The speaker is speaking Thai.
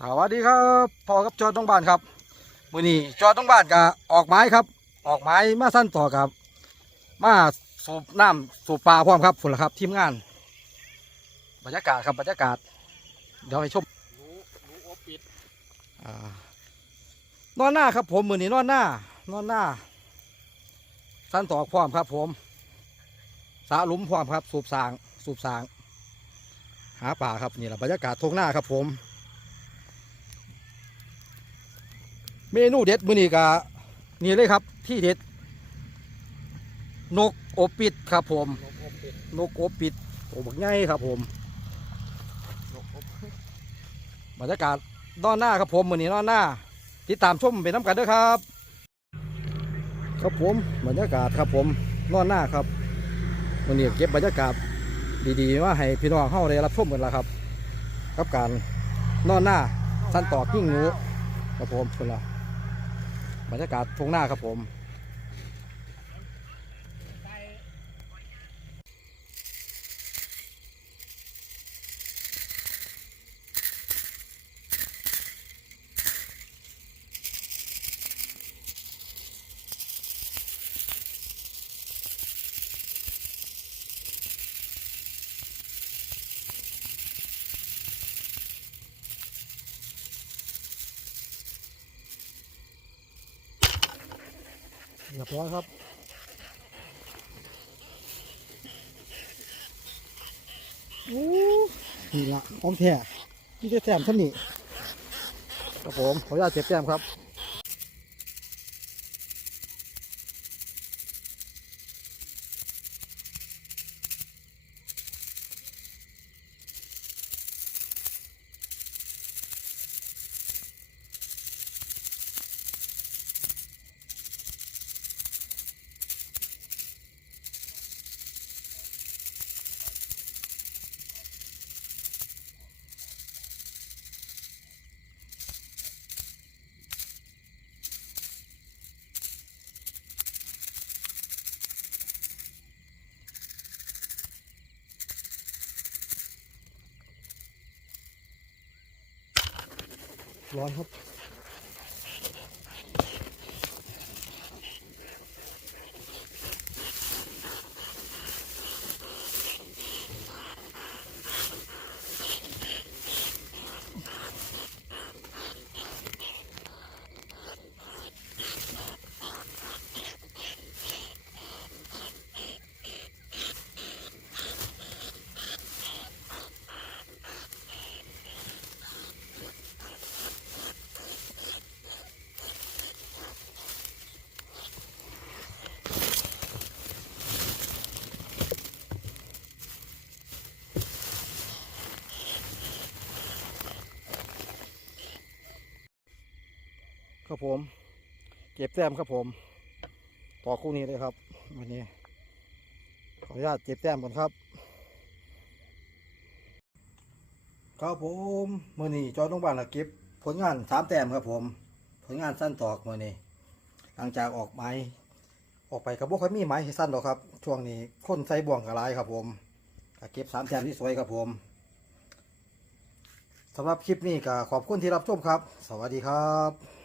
สวัสดีครับพ่อกับจอต้องบ้านครับมือนี้จอต้องบ้านกับออกไม้ครับ ออกไม้มาสั้นต่อครับ มาสูบน้ำสูบปลาพร้อมครับฝุ่นละครับ ทีมงาน บรรยากาศครับบรรยากาศ เดี๋ยวให้ชมรู้รู้โอปิดอ่านอนหน้าครับผมมือนี้นอนหน้านอนหน้า สั้นต่อพร้อมครับ ผมสาหลุมพร้อมครับ สูบสาง สูบสาง หาป่าครับนี่แหละบรรยากาศทงหน้าครับผม เมนูเด็ดมื้อนี้ก็นี่เลยครับที่เด็ด นกอบปิดครับผม นกโอปิดนกอบปิดโอ้บักใหญ่ครับผมบรรยากาศนอนหน้าครับผมมื้อนี้นอนหน้าติดตามชมเป็นน้ำกันด้วยครับ ครับผมบรรยากาศครับผมนอนหน้าครับมื้อนี้เก็บบรรยากาศดีๆมาให้พี่น้องเฮาได้รับชมกันล้วครับ กับการนอนหน้าสั้นตอกยิ่งหนูครับผมคนละ บรรยากาศทงหน้าครับผม เรียบร้อยครับโอ้นี่ละอมแท้ที่จะแต้มท่านนี่ครับผมขออนุญาตเจ็บแต้มครับ ร้อนครับ ครับผม เก็บแต้มครับผม ต่อคู่นี้เลยครับวันนี้ ขออนุญาตเก็บแต้มก่อนครับ ครับผมมื่อนี้จอต้องบ้านละเก็บ ผลงานสามแต้มครับผม ผลงานสั้นตอกมื่อนี้ หลังจากออกไม้ออกไปกับพวกเขามีไม้ให้สั้นหรอกครับ ช่วงนี้คนใส่บ่วงกระไรครับผมเก็บสามแต้มที่สวยครับผมสำหรับคลิปนี้ก็ขอบคุณที่รับชมครับ สวัสดีครับ